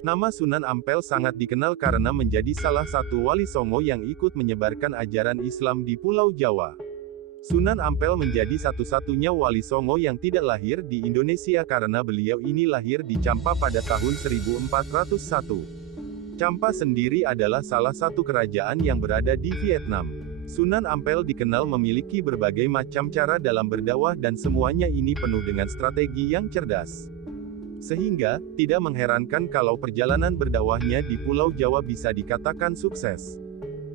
Nama Sunan Ampel sangat dikenal karena menjadi salah satu wali songo yang ikut menyebarkan ajaran Islam di Pulau Jawa. Sunan Ampel menjadi satu-satunya wali songo yang tidak lahir di Indonesia karena beliau ini lahir di Champa pada tahun 1401. Champa sendiri adalah salah satu kerajaan yang berada di Vietnam. Sunan Ampel dikenal memiliki berbagai macam cara dalam berdakwah dan semuanya ini penuh dengan strategi yang cerdas. Sehingga, tidak mengherankan kalau perjalanan berdakwahnya di Pulau Jawa bisa dikatakan sukses.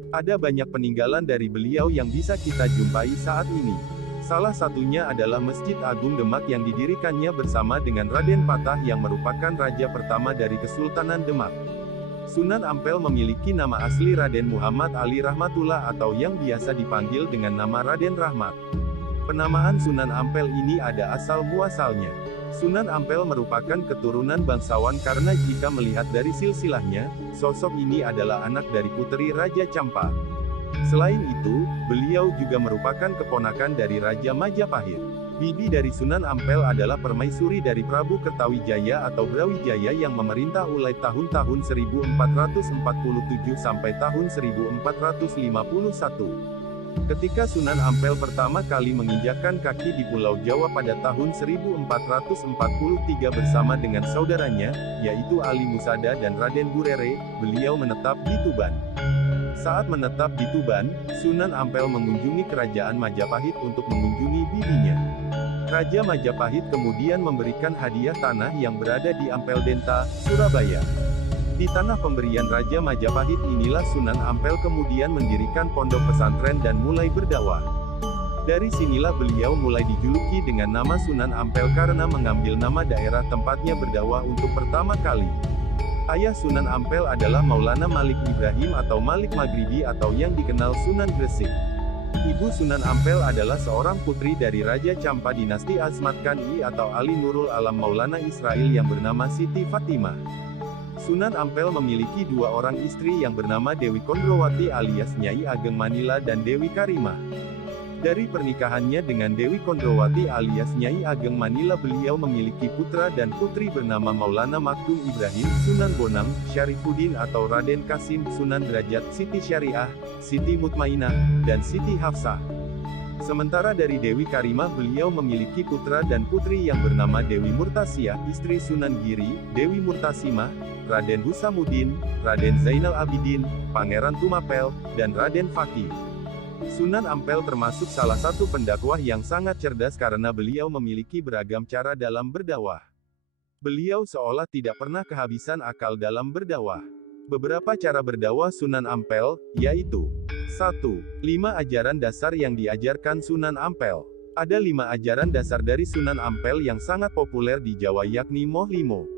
Ada banyak peninggalan dari beliau yang bisa kita jumpai saat ini. Salah satunya adalah Masjid Agung Demak yang didirikannya bersama dengan Raden Patah yang merupakan raja pertama dari Kesultanan Demak. Sunan Ampel memiliki nama asli Raden Muhammad Ali Rahmatullah atau yang biasa dipanggil dengan nama Raden Rahmat. Penamaan Sunan Ampel ini ada asal-muasalnya. Sunan Ampel merupakan keturunan bangsawan karena jika melihat dari silsilahnya, sosok ini adalah anak dari putri Raja Champa. Selain itu, beliau juga merupakan keponakan dari Raja Majapahit. Bibi dari Sunan Ampel adalah permaisuri dari Prabu Kertawijaya atau Brawijaya yang memerintah mulai tahun-tahun 1447 sampai tahun 1451. Ketika Sunan Ampel pertama kali menginjakkan kaki di Pulau Jawa pada tahun 1443 bersama dengan saudaranya, yaitu Ali Musada dan Raden Burere, beliau menetap di Tuban. Saat menetap di Tuban, Sunan Ampel mengunjungi kerajaan Majapahit untuk mengunjungi bibinya. Raja Majapahit kemudian memberikan hadiah tanah yang berada di Ampel Denta, Surabaya. Di tanah pemberian Raja Majapahit inilah Sunan Ampel kemudian mendirikan pondok pesantren dan mulai berdakwah. Dari sinilah beliau mulai dijuluki dengan nama Sunan Ampel karena mengambil nama daerah tempatnya berdakwah untuk pertama kali. Ayah Sunan Ampel adalah Maulana Malik Ibrahim atau Malik Maghribi atau yang dikenal Sunan Gresik. Ibu Sunan Ampel adalah seorang putri dari Raja Champa dinasti Azmat Khan atau Ali Nurul Alam Maulana Israel yang bernama Siti Fatimah. Sunan Ampel memiliki dua orang istri yang bernama Dewi Kondrowati alias Nyai Ageng Manila dan Dewi Karimah. Dari pernikahannya dengan Dewi Kondrowati alias Nyai Ageng Manila beliau memiliki putra dan putri bernama Maulana Makdum Ibrahim, Sunan Bonang, Syarifuddin atau Raden Kasim, Sunan Derajat, Siti Syariah, Siti Mutmainah, dan Siti Hafsah. Sementara dari Dewi Karimah beliau memiliki putra dan putri yang bernama Dewi Murtasiah, istri Sunan Giri, Dewi Murtasimah, Raden Husamuddin, Raden Zainal Abidin, Pangeran Tumapel, dan Raden Fakih. Sunan Ampel termasuk salah satu pendakwah yang sangat cerdas karena beliau memiliki beragam cara dalam berdakwah. Beliau seolah tidak pernah kehabisan akal dalam berdakwah. Beberapa cara berdakwah Sunan Ampel, yaitu 1. 5 ajaran dasar yang diajarkan Sunan Ampel. Ada 5 ajaran dasar dari Sunan Ampel yang sangat populer di Jawa yakni Moh Limo.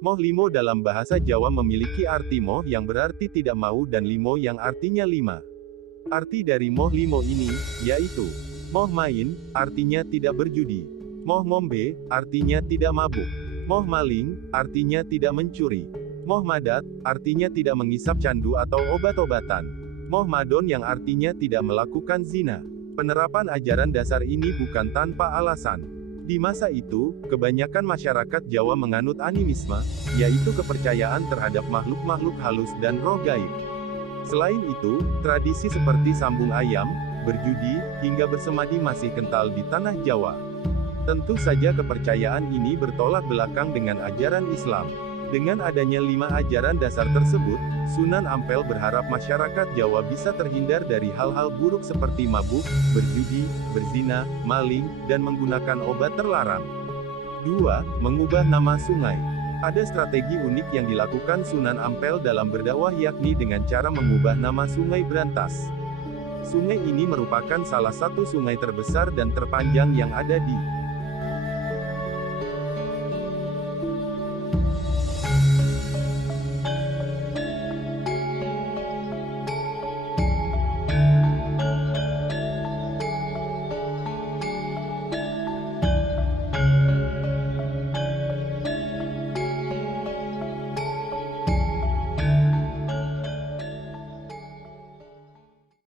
Moh Limo dalam bahasa Jawa memiliki arti moh yang berarti tidak mau dan limo yang artinya 5. Arti dari Moh Limo ini, yaitu Moh Main, artinya tidak berjudi. Moh Ngombe, artinya tidak mabuk. Moh Maling, artinya tidak mencuri. Moh Madat, artinya tidak mengisap candu atau obat-obatan. Moh Madon yang artinya tidak melakukan zina. Penerapan ajaran dasar ini bukan tanpa alasan. Di masa itu, kebanyakan masyarakat Jawa menganut animisme, yaitu kepercayaan terhadap makhluk-makhluk halus dan roh gaib. Selain itu, tradisi seperti sambung ayam, berjudi, hingga bersemadi masih kental di tanah Jawa. Tentu saja kepercayaan ini bertolak belakang dengan ajaran Islam. Dengan adanya 5 ajaran dasar tersebut, Sunan Ampel berharap masyarakat Jawa bisa terhindar dari hal-hal buruk seperti mabuk, berjudi, berzina, maling, dan menggunakan obat terlarang. 2. Mengubah nama sungai. Ada strategi unik yang dilakukan Sunan Ampel dalam berdakwah yakni dengan cara mengubah nama Sungai Brantas. Sungai ini merupakan salah satu sungai terbesar dan terpanjang yang ada di